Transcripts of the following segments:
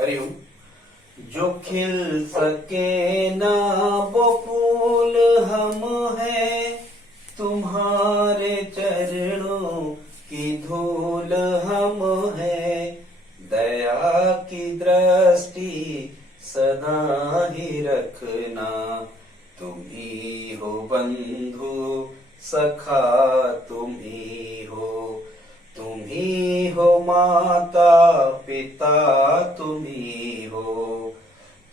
हरिओम। जो खिल सके ना वो फूल हम हैं, तुम्हारे चरणों की धूल हम हैं। दया की दृष्टि सदा ही रखना, तुम ही हो बंधु सखा, तुम ही हो। तुम ही हो माता पिता, तुम ही हो।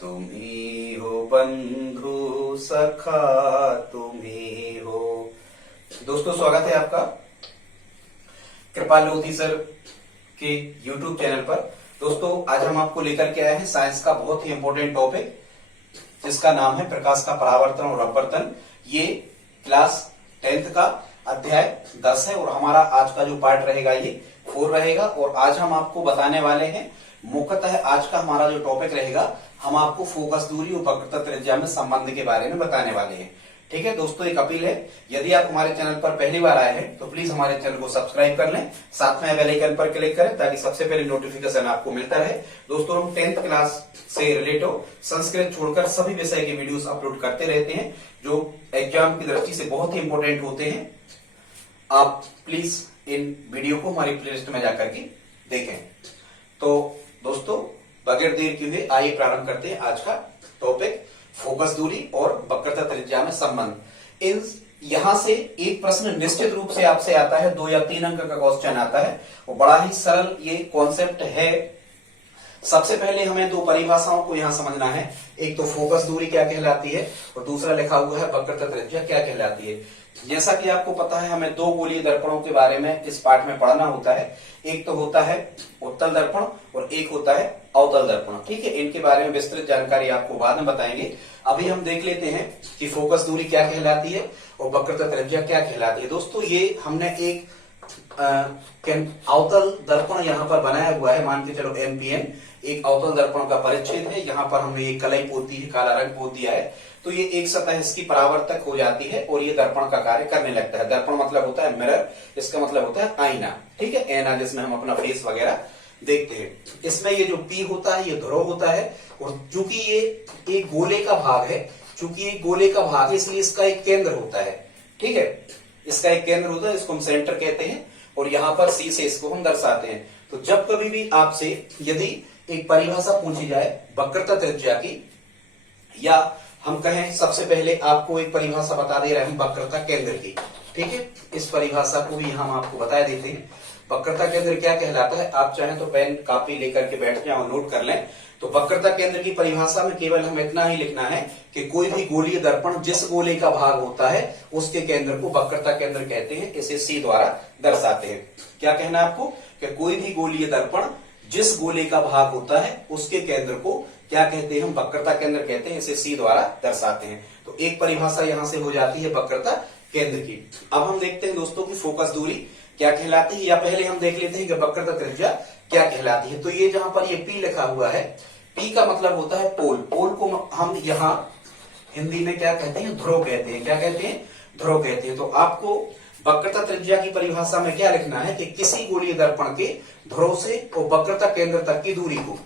तुम ही हो बंधु सखा, तुम ही हो। दोस्तों, स्वागत है आपका कृपाल लोधी सर के YouTube चैनल पर। दोस्तों, आज हम आपको लेकर के आए हैं साइंस का बहुत ही इंपॉर्टेंट टॉपिक, जिसका नाम है प्रकाश का परावर्तन और अपवर्तन। ये क्लास 10th का अध्याय 10 है और हमारा आज का जो पार्ट रहेगा ये 4 रहेगा। और आज हम आपको बताने वाले हैं, मुख्यतः आज का हमारा जो टॉपिक रहेगा, हम आपको फोकस दूरी और वक्रता त्रिज्या में संबंध के बारे में बताने वाले हैं। ठीक है दोस्तों, एक अपील है, यदि आप हमारे चैनल पर पहली बार आए हैं तो प्लीज हमारे चैनल को सब्सक्राइब कर लें, साथ में बेल आइकन पर क्लिक करें ताकि सबसे पहले नोटिफिकेशन आपको मिलता रहे। दोस्तों, हम 10th क्लास से रिलेटेड संस्कृत छोड़कर सभी विषय के वीडियोस अपलोड करते रहते हैं, जो एग्जाम की दृष्टि से बहुत ही इंपॉर्टेंट होते हैं। आप प्लीज इन वीडियो को हमारी प्लेलिस्ट में जाकर के देखें। तो दोस्तों, बगैर देर किए आइए प्रारंभ करते हैं आज का टॉपिक, फोकस दूरी और वक्रता त्रिज्या में संबंध। इन यहां से एक प्रश्न निश्चित रूप से आपसे आता है, 2 या 3 अंक का क्वेश्चन आता है और बड़ा ही सरल ये कॉन्सेप्ट है। सबसे पहले हमें 2 परिभाषाओं को यहां समझना है। एक तो फोकस दूरी क्या कहलाती है और दूसरा लिखा हुआ है वक्रता त्रिज्या क्या कहलाती है। जैसा कि आपको पता है, हमें 2 गोलीय दर्पणों के बारे में इस पाठ में पढ़ना होता है। एक तो होता है उत्तल दर्पण और एक होता है अवतल दर्पण। ठीक है, इनके बारे में विस्तृत जानकारी आपको बाद में बताएंगे। अभी हम देख लेते हैं कि फोकस दूरी क्या कहलाती है और वक्रता त्रिज्या क्या कहलाती है। दोस्तों, ये हमने एक अवतल दर्पण यहाँ पर बनाया हुआ है, मान के चलो एमपीएन एक अवतल दर्पण का परिच्छेद है। यहाँ पर हमने ये कलई पोती है, काला रंग पोत दिया है, तो ये एक सतह इसकी परावर्तक हो जाती है और ये दर्पण का कार्य करने लगता है। दर्पण मतलब होता है मिरर, इसका मतलब होता है आईना। ठीक है, ऐना जिसमें हम अपना फेस वगैरह देखते हैं। इसमें ये जो पी होता है ये ध्रुव होता है और चूंकि ये एक गोले का भाग है, चूंकि ये गोले का भाग है इसलिए इसका एक केंद्र होता है। ठीक है, इसका एक केंद्र होता है, इसको हम सेंटर कहते हैं और यहाँ पर सी से इसको हम दर्शाते हैं। तो जब कभी भी आपसे यदि एक परिभाषा पूछी जाए वक्रता त्रिज्या की, या हम कहें सबसे पहले आपको एक परिभाषा बता दे रहे हैं वक्रता केंद्र की। ठीक है, इस परिभाषा को भी हम आपको बता देते हैं। वक्रता केंद्र क्या कहलाता है, आप चाहें तो पेन कापी लेकर के बैठ जाएं और नोट कर लें। तो वक्रता केंद्र की परिभाषा में केवल हम इतना ही लिखना है कि कोई भी गोलीय दर्पण जिस गोले का भाग होता है उसके केंद्र को वक्रता केंद्र कहते हैं। इसे सी द्वारा दर्शाते हैं। क्या कहना है आपको कि कोई भी गोलीय दर्पण जिस गोले का भाग होता है उसके केंद्र को क्या कहते हैं, हम वक्रता केंद्र कहते हैं। इसे सी द्वारा दर्शाते हैं। तो एक परिभाषा यहां से हो जाती है वक्रता केंद्र की। अब हम देखते हैं दोस्तों की फोकस दूरी क्या कहलाती है, या पहले हम देख लेते हैं कि वक्रता त्रिज्या क्या कहलाती है। तो ये जहां पर ये पी लिखा हुआ है, पी का मतलब होता है पोल। पोल को हम यहाँ हिंदी में क्या कहते हैं, ध्रुव कहते हैं। क्या कहते हैं, ध्रुव कहते हैं। तो आपको वक्रता त्रिज्या की परिभाषा में क्या लिखना है कि किसी गोलीय दर्पण के ध्रुव से और वक्रता केंद्र तक की दूरी को,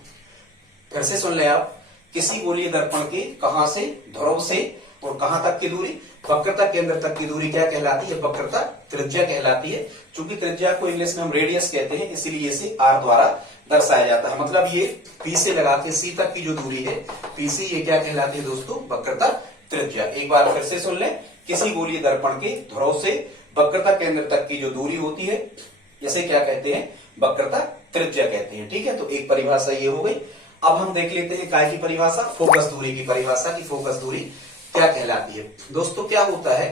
फिर से सुन ले आप, किसी गोलीय दर्पण के कहां से, ध्रुव से और कहां तक की दूरी, वक्रता केंद्र तक की दूरी क्या कहलाती है, वक्रता त्रिज्या कहलाती है। चूंकि त्रिज्या को इंग्लिश में हम रेडियस कहते हैं, इसलिए इसे आर द्वारा दर्शाया जाता है। मतलब ये पी से लगा के सी तक की जो दूरी है, पीसी, ये क्या कहलाती है दोस्तों, वक्रता त्रिज्या। एक बार फिर से सुन लें, किसी गोलीय दर्पण के ध्रुव से वक्रता केंद्र तक की जो दूरी होती है, इसे क्या कहते हैं, वक्रता त्रिज्या कहते हैं। ठीक है, तो एक परिभाषा ये हो गई। अब हम देख लेते हैं काय की परिभाषा, फोकस दूरी की परिभाषा की फोकस दूरी क्या कहलाती है। दोस्तों, क्या होता है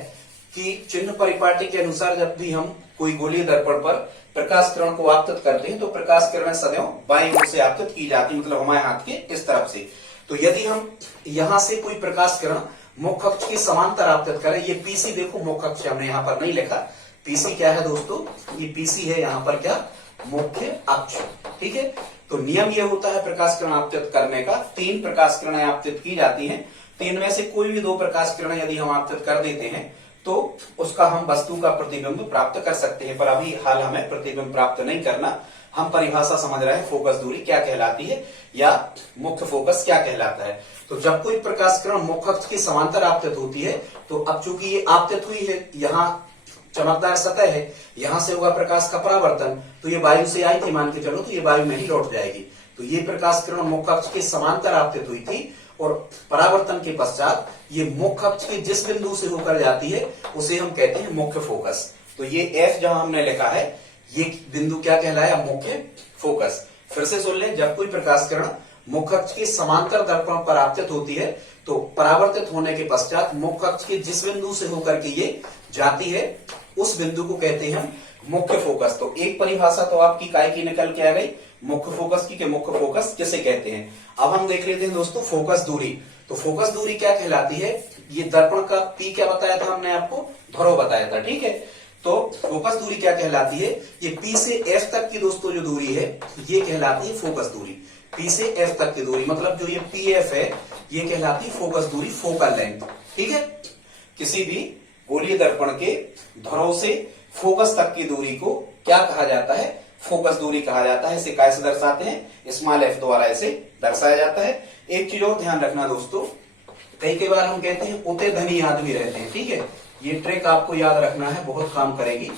कि चिन्ह परिपाटी के अनुसार जब भी हम कोई गोलीय दर्पण पर प्रकाश किरण को आपतित करते हैं तो प्रकाश किरण सदैव बाईं ओर से आपतित की जाती है, मतलब हमारे हाथ के इस तरफ से। तो यदि हम यहां से कोई प्रकाश किरण मुख्य अक्ष के समांतर आपतित करें, ये पीसी देखो, मुख्य अक्ष हमने यहाँ पर नहीं लिखा। पीसी क्या है दोस्तों, ये पीसी है यहाँ पर क्या, मुख्य अक्ष। ठीक है, तो नियम ये होता है प्रकाश किरण आपतित करने का, 3 प्रकाश किरणें आपतित की जाती हैं। 3 में से कोई भी 2 प्रकाश किरणें यदि हम आपतित कर देते हैं तो उसका हम वस्तु का प्रतिबिंब प्राप्त कर सकते हैं। पर अभी हाल हमें प्रतिबिंब प्राप्त नहीं करना, हम परिभाषा समझ रहे हैं फोकस दूरी क्या कहलाती है या मुख्य फोकस क्या कहलाता है। तो जब कोई प्रकाश किरण मुख्य अक्ष के समांतर आपतित होती है, तो अब चूंकि ये आपतित हुई है, यहाँ चमकदार सतह है, यहां से होगा प्रकाश का परावर्तन, तो ये वायु से आई थी मान के चलो, तो ये वायु में ही लौट जाएगी। तो ये प्रकाश किरण मुख्य अक्ष के समांतर आपतित हुई थी और परावर्तन के पश्चात ये मुख्य अक्ष के जिस बिंदु से होकर जाती है उसे हम कहते हैं मुख्य फोकस। तो ये एफ जहां हमने लिखा है, ये बिंदु क्या कहलाया, मुख्य फोकस। फिर से सुन लें, जब कोई प्रकाश किरण मुख्य अक्ष के समांतर दर्पण पर आपतित होती है, तो परावर्तित होने के पश्चात मुख्य अक्ष के जिस बिंदु से होकर के ये जाती है उस बिंदु को कहते हैं हम मुख्य फोकस। तो एक परिभाषा तो आपकी काय की निकल के आ गई मुख्य फोकस की, कि मुख्य फोकस किसे कहते हैं। अब हम देख लेते हैं दोस्तों फोकस दूरी। तो फोकस दूरी क्या कहलाती है, ये दर्पण का पी क्या बताया था हमने आपको, ध्रुव बताया था, ठीक है। तो फोकस दूरी क्या कहलाती है, ये पी से एफ तक की दोस्तों जो दूरी है ये कहलाती है फोकस दूरी। पी से एफ तक की दूरी मतलब जो ये पी एफ है ये कहलाती है फोकस दूरी, फोकल लेंथ, ठीक है। किसी भी गोलीय दर्पण के ध्रुव से फोकस तक की दूरी को क्या कहा जाता है, फोकस दूरी कहा जाता है। इसे कैसे दर्शाते हैं, स्मॉल एफ द्वारा इसे दर्शाया जाता है। एक चीज और ध्यान रखना दोस्तों, कई बार हम कहते हैं उते धनी आदमी रहते हैं, ठीक है। ये ट्रिक आपको याद रखना है, बहुत काम करेगी।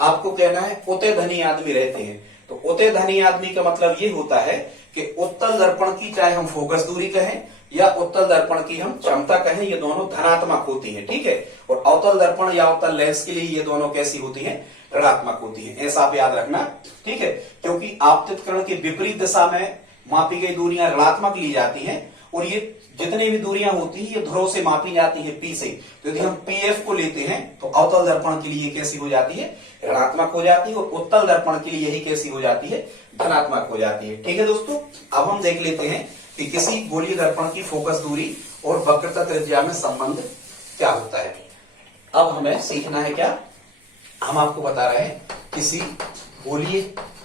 आपको कहना है उते धनी आदमी रहते हैं, तो उते धनी आदमी का मतलब ये होता है कि उत्तल दर्पण की चाहे हम फोकस दूरी कहें या उत्तल दर्पण की हम क्षमता कहें, ये दोनों धनात्मक होती है, ठीक है। और अवतल दर्पण या अवतल लेंस के लिए ये दोनों कैसी होती हैं, ऋणात्मक होती है। ऐसा आप याद रखना, ठीक है। क्योंकि आपतित किरण की विपरीत दिशा में मापी गई दूरियां ऋणात्मक ली जाती हैं और ये जितनी भी दूरियां होती है ये ध्रुव से मापी जाती है पी से। तो यदि हम पी एफ को लेते हैं तो अवतल दर्पण के लिए कैसी हो जाती है, ऋणात्मक हो जाती है, और उत्तल दर्पण के लिए यही कैसी हो जाती है, धनात्मक हो जाती है, ठीक है दोस्तों। अब हम देख लेते हैं कि किसी गोलीय दर्पण की फोकस दूरी और वक्रता त्रिज्या में संबंध क्या होता है। अब हमें सीखना है क्या, हम आपको बता रहे हैं किसी गोलीय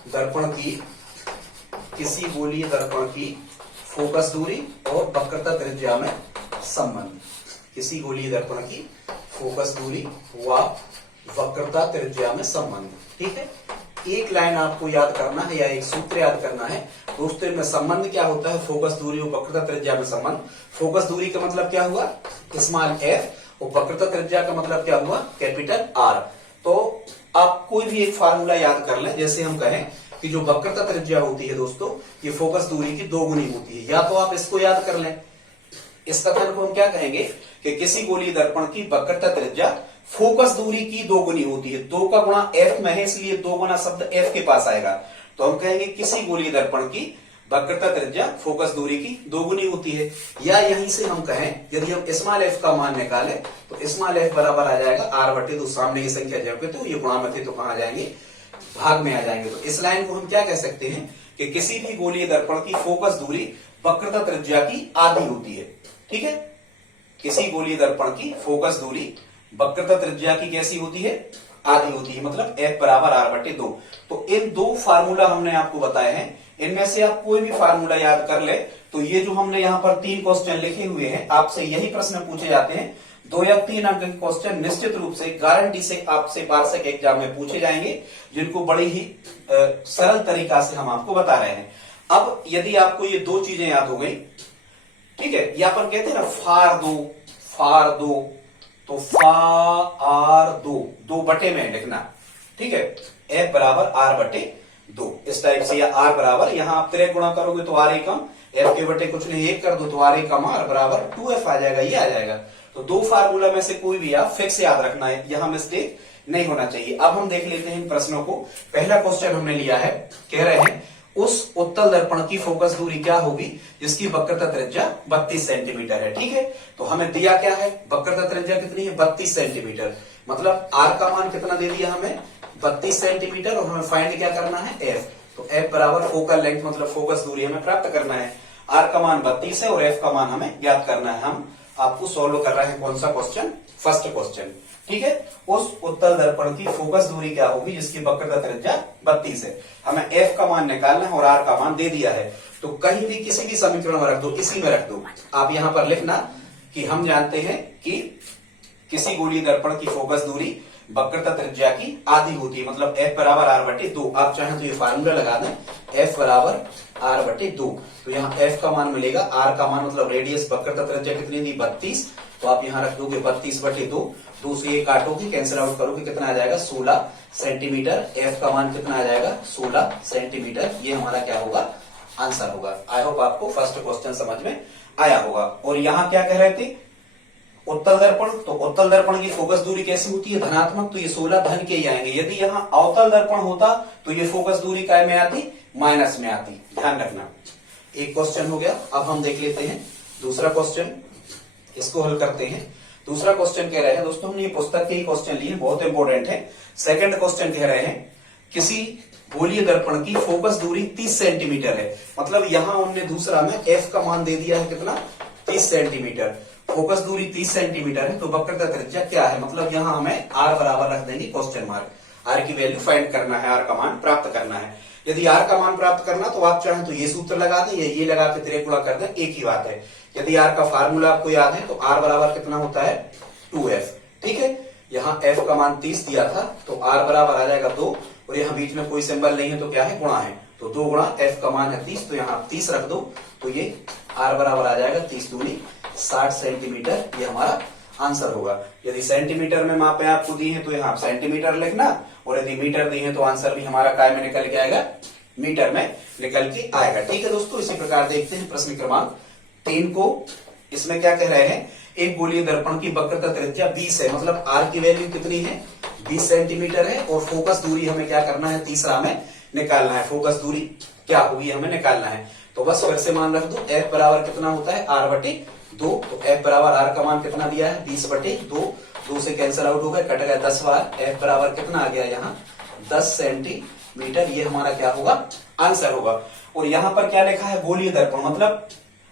दर्पण की फोकस दूरी और वक्रता त्रिज्या में संबंध। किसी गोलीय दर्पण की फोकस दूरी व वक्रता त्रिज्या में संबंध, ठीक है। एक लाइन आपको याद करना है या एक सूत्र याद करना है दोस्तों, इनमें संबंध क्या होता है, फोकस दूरी और वक्रता त्रिज्या में संबंध। फोकस दूरी का मतलब क्या हुआ, स्मॉल एफ, और वक्रता त्रिज्या का मतलब क्या हुआ, कैपिटल आर। तो आप कोई भी एक फार्मूला याद कर लें, जैसे हम कहें कि जो वक्रता त्रिज्या होती है दोस्तों ये फोकस दूरी की दोगुनी होती है, या तो आप इसको याद कर लें। इस कथन को हम क्या कहेंगे कि किसी गोलीय दर्पण की वक्रता त्रिज्या फोकस दूरी की दोगुनी होती है। 2 का गुणा एफ में है इसलिए 2 गुना शब्द एफ के पास आएगा, तो हम कहेंगे किसी गोलीय दर्पण की वक्रता त्रिज्या फोकस दूरी की दोगुनी होती है। या यहीं से हम कहें यदि हम स्मॉल एफ का मान निकालें तो स्मॉल एफ बराबर आ जाएगा आर बटे 2, सामने की संख्या जब तो ये गुणा में थे तो कहां आ जाएंगे, भाग में आ जाएंगे। तो इस लाइन को हम क्या कह सकते हैं कि किसी भी गोलीय दर्पण की फोकस दूरी वक्रता त्रिज्या की आधी होती है, ठीक है। किसी गोलीय दर्पण की फोकस दूरी वक्रता त्रिज्या की कैसी होती है, आधी होती है, मतलब F बराबर R बटे 2। तो इन 2 फार्मूला हमने आपको बताए हैं, इनमें से आप कोई भी फार्मूला याद कर ले। तो ये जो हमने यहाँ पर 3 क्वेश्चन लिखे हुए हैं, आपसे यही प्रश्न पूछे जाते हैं। 2 या 3 अंक के क्वेश्चन निश्चित रूप से गारंटी से आपसे वार्षिक एग्जाम में पूछे जाएंगे, जिनको बड़ी ही सरल तरीका से हम आपको बता रहे हैं। अब यदि आपको ये 2 चीजें याद हो गई, ठीक है, ये अपन कहते हैं ना फार दो, तो फार 2 बटे में लिखना, ठीक है। F बराबर R बटे 2 इस टाइप से, या R बराबर, यहां आप तिरक गुणा करोगे तो R एकम, F के बटे कुछ नहीं 1 कर दो तो R एकम R बराबर 2F आ जाएगा, ये आ जाएगा। तो 2 फार्मूला में से कोई भी आप फिक्स याद रखना है, यहां मिस्टेक नहीं होना चाहिए। अब हम देख लेते हैं इन प्रश्नों को। पहला क्वेश्चन हमने लिया है, कह रहे हैं उस उत्तल दर्पण की फोकस दूरी क्या होगी जिसकी वक्रता त्रिज्या 32 सेंटीमीटर है, ठीक है। तो हमें दिया क्या है, वक्रता त्रिज्या कितनी है, 32 सेंटीमीटर, मतलब R का मान कितना दे दिया हमें, 32 सेंटीमीटर, और हमें फाइंड क्या करना है, F। तो F बराबर फोकल लेंथ मतलब फोकस दूरी हमें प्राप्त करना है। R का मान 32 है और F का मान हमें ज्ञात करना है। हम आपको सॉल्व कर रहे हैं कौन सा क्वेश्चन, फर्स्ट क्वेश्चन, ठीक है। उस उत्तल दर्पण की फोकस दूरी क्या होगी जिसकी वक्रता त्रिज्या 32 है। हमें F का मान निकालना है और R का मान दे दिया है। तो कहीं भी किसी भी समीकरण में रख दो, इसी में रख दो। आप यहां पर लिखना कि हम जानते हैं कि किसी गोलीय दर्पण की फोकस दूरी वक्रता त्रिज्या की आधी होती है, मतलब F बराबर R/2। आप चाहें तो ये फार्मूला लगा दें, F बराबर R/2। तो यहाँ F का मान मिलेगा, R का मान मतलब रेडियस, वक्रता त्रिज्या कितनी दी 32, तो आप यहाँ रख दोगे 32/2, 2 से ये काटोगे, कैंसिल आउट करोगे, कितना आ जाएगा 16 सेंटीमीटर। F का मान कितना आ जाएगा 16 सेंटीमीटर। ये हमारा क्या होगा, आंसर होगा। आई होप आपको फर्स्ट क्वेश्चन समझ में आया होगा। और यहाँ क्या कह रहे थे, उत्तल दर्पण, तो उत्तल दर्पण की फोकस दूरी कैसी होती है, धनात्मक, तो ये 16 धन के ही आएंगे। यदि यहाँ अवतल दर्पण होता तो ये फोकस दूरी काय में आती, माइनस में आती, ध्यान रखना। एक क्वेश्चन हो गया। अब हम देख लेते हैं दूसरा क्वेश्चन, इसको हल करते हैं। दूसरा क्वेश्चन कह रहे हैं दोस्तों, हमने ये पुस्तक के ही क्वेश्चन लिए, बहुत इंपॉर्टेंट है। सेकंड क्वेश्चन कह रहे हैं किसी गोलीय दर्पण की फोकस दूरी 30 सेंटीमीटर है, मतलब यहां उन्होंने दूसरा में F का मान दे दिया है कितना 30 सेंटीमीटर, फोकस दूरी 30 सेंटीमीटर है, तो वक्रता त्रिज्या क्या है, मतलब यहाँ हमें R बराबर रख देंगे क्वेश्चन मार्क। R की वैल्यू फाइंड करना है, R का मान प्राप्त करना है। यदि R का मान प्राप्त करना तो आप चाहें तो ये सूत्र लगा दें या ये लगा के त्रिक गुणा कर दें, एक ही बात है। यदि R का फार्मूला आपको याद है तो R बराबर कितना होता है 2F, ठीक है। यहाँ F का मान 30 दिया था तो R बराबर आ जाएगा 2, और यहाँ बीच में कोई सिंबल नहीं है तो क्या है, गुणा है, तो 2 गुणा F का मान है 30, तो यहाँ 30 रख दो, तो ये R बराबर आ जाएगा 30 दूनी 60 सेंटीमीटर। ये हमारा आंसर होगा। यदि सेंटीमीटर में मापे आपको दी है तो यहाँ सेंटीमीटर लिखना, और यदि मीटर दी है तो आंसर भी हमारा काय में निकल के आएगा, मीटर में निकल के आएगा। ठीक है दोस्तों, इसी प्रकार देखते हैं प्रश्न क्रमांक 3 को। इसमें क्या कह रहे हैं, एक गोलीय दर्पण की वक्रता त्रिज्या 20 है, मतलब R की वैल्यू कितनी है 20 सेंटीमीटर है, और फोकस दूरी हमें क्या करना है, तीसरा में निकालना है। फोकस दूरी क्या होगी हमें निकालना है, तो बस फिर से मान रख दो, F बराबर कितना होता है R/2, तो F बराबर R का मान कितना दिया है 20/2, 2 से कैंसिल आउट हो गया, कट गया 10 बार, F बराबर कितना आ गया यहाँ 10 सेंटीमीटर। ये हमारा क्या होगा, आंसर होगा। और यहाँ पर क्या लिखा है, गोलीय दर्पण, मतलब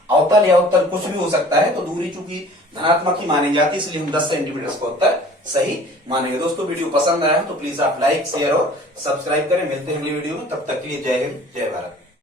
अवतल या उत्तल कुछ भी हो सकता है, तो दूरी चूंकि धनात्मक ही मानी जाती है, इसलिए हम 10 सेंटीमीटर को उत्तर सही मानेंगे। दोस्तों वीडियो पसंद आया तो प्लीज आप लाइक, शेयर और सब्सक्राइब करें। मिलते हैं अगली वीडियो में, तब तक के लिए जय हिंद, जय भारत।